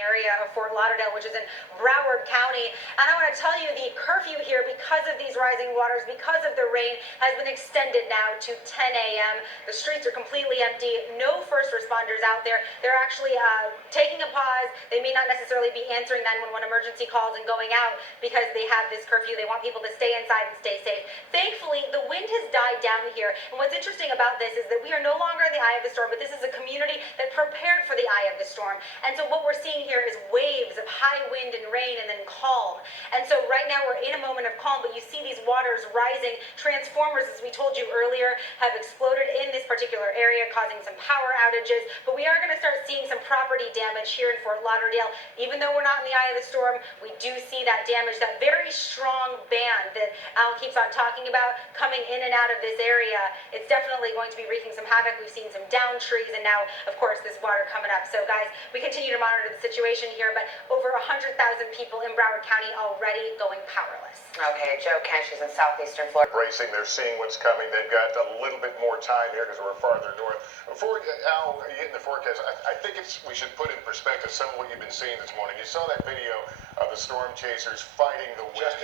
area of Fort Lauderdale, which is in Broward County. And I want to tell you, the curfew here, because of these rising waters, because of the rain, has been extended now to 10 a.m. The streets are completely empty. No first responders out there. They're actually taking a pause. They may not necessarily be answering 911 emergency calls and going out because they have this curfew. They want people to stay inside and stay safe. Thankfully, the wind has died down here. And what's interesting about this is that we are no longer in the eye of the storm, but this is a community that prepared for the eye of the storm. And so what we're seeing here is waves of high wind and rain and then calm. And so right now we're in a moment of calm, but you see these waters rising. Transformers, as we told you earlier, have exploded in this particular area, causing some power outages. But we are going to start seeing some property damage here in Fort Lauderdale. Even though we're not in the eye of the storm, we do see that damage, that very strong band that Al keeps on talking about coming in and out of this area. It's definitely going to be wreaking some havoc. We've seen some down trees, and now, of course, this water coming up. So, guys, we continue to monitor the situation here, but over 100,000 people in Broward County already going powerless. Okay, Joe Kent, she's in southeastern Florida. Racing, they're seeing what's coming. They've got a little bit more time here because we're farther north. Before, Al, you get in the forecast, I think we should put in perspective some of what you've been seeing this morning. You saw that video of the storm chasers fighting the wind.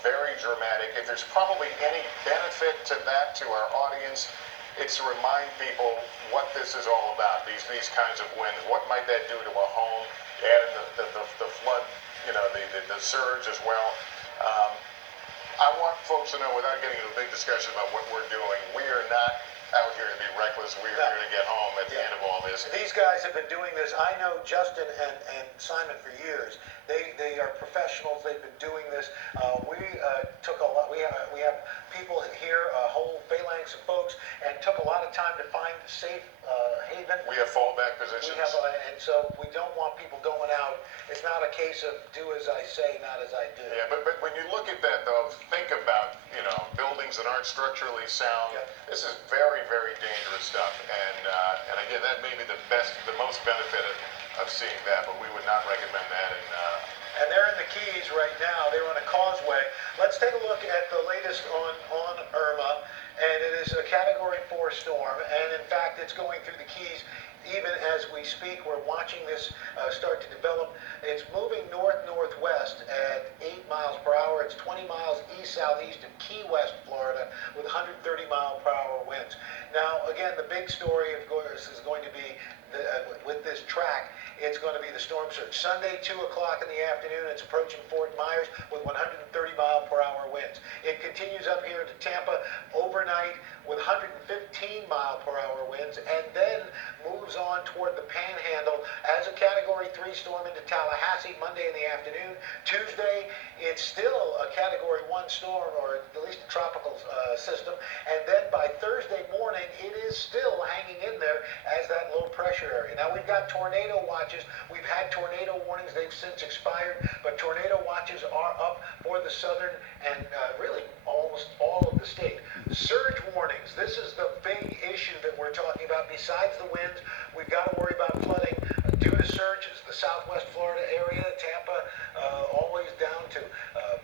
Very dramatic. If there's probably any benefit to that to our audience, it's to remind people what this is all about, these kinds of winds. What might that do to a home? Add in the flood, the surge as well. I want folks to know, without getting into a big discussion about what we're doing, we are not out here to be reckless. We're here to get home at the end of all this. These guys have been doing this. I know Justin and Simon for years. They are professionals. They've been doing this. We took a lot. We have people here, a whole phalanx of folks, and took a lot of time to find a safe haven. We have fallback positions. And so we don't want people going out. It's not a case of do as I say, not as I do. Yeah, but when you look at that, though, think about buildings that aren't structurally sound. Yeah. This is very, very dangerous stuff. And again, that may be the most benefit of seeing that, but we would not recommend that. And they're in the Keys right now. They're on a causeway. Let's take a look at the latest on Irma. And it is a Category 4 storm. And in fact, it's going through the Keys even as we speak. We're watching this start to develop. It's moving north-northwest at 8 miles per hour. It's 20 miles east-southeast of Key West, Florida, with 130-mile-per-hour winds. Now, again, the big story, of course, is going to be with this track. It's going to be the storm surge. Sunday, 2 o'clock in the afternoon, it's approaching Fort Myers with 130-mile-per-hour winds. It continues up here to Tampa overnight with 115-mile-per-hour winds, and then moves on toward the Panhandle as a Category 3 storm into Tallahassee Monday in the afternoon. Tuesday, it's still a Category 1 storm, or at least a tropical system, and then by Thursday morning, it is still hanging in there as that low pressure area. Now, we've got tornado watches. We've had tornado warnings. They've since expired, but tornado watches are up for the southern and really almost all of the state. Surge warnings. This is the big issue that we're talking about. Besides the winds, we've got to worry about flooding due to surges. The southwest Florida area, Tampa, all the way down to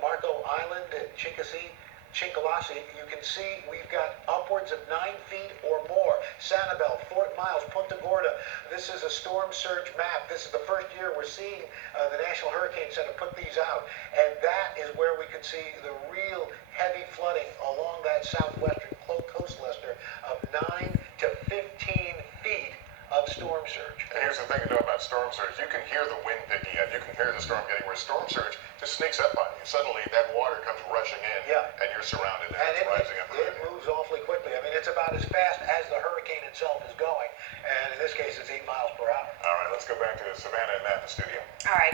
Marco Island and Chincolassi, you can see we've got upwards of 9 feet or more. Sanibel, Fort Miles, Punta Gorda. This is a storm surge map. This is the first year we're seeing the National Hurricane Center put these out. And that is where we could see the real heavy flooding along that southwestern coastline of 9 to 15 feet of storm surge. And here's the thing to know about storm surge. You can hear the wind picking up. You can hear the storm getting where storm surge just sneaks up on you. Suddenly that water comes rushing in, and you're surrounded, and it's rising up. It moves awfully quickly. I mean, it's about as fast as the hurricane itself is going. And in this case, it's 8 miles per hour. All right, let's go back to Savannah and Matt in the studio. All right.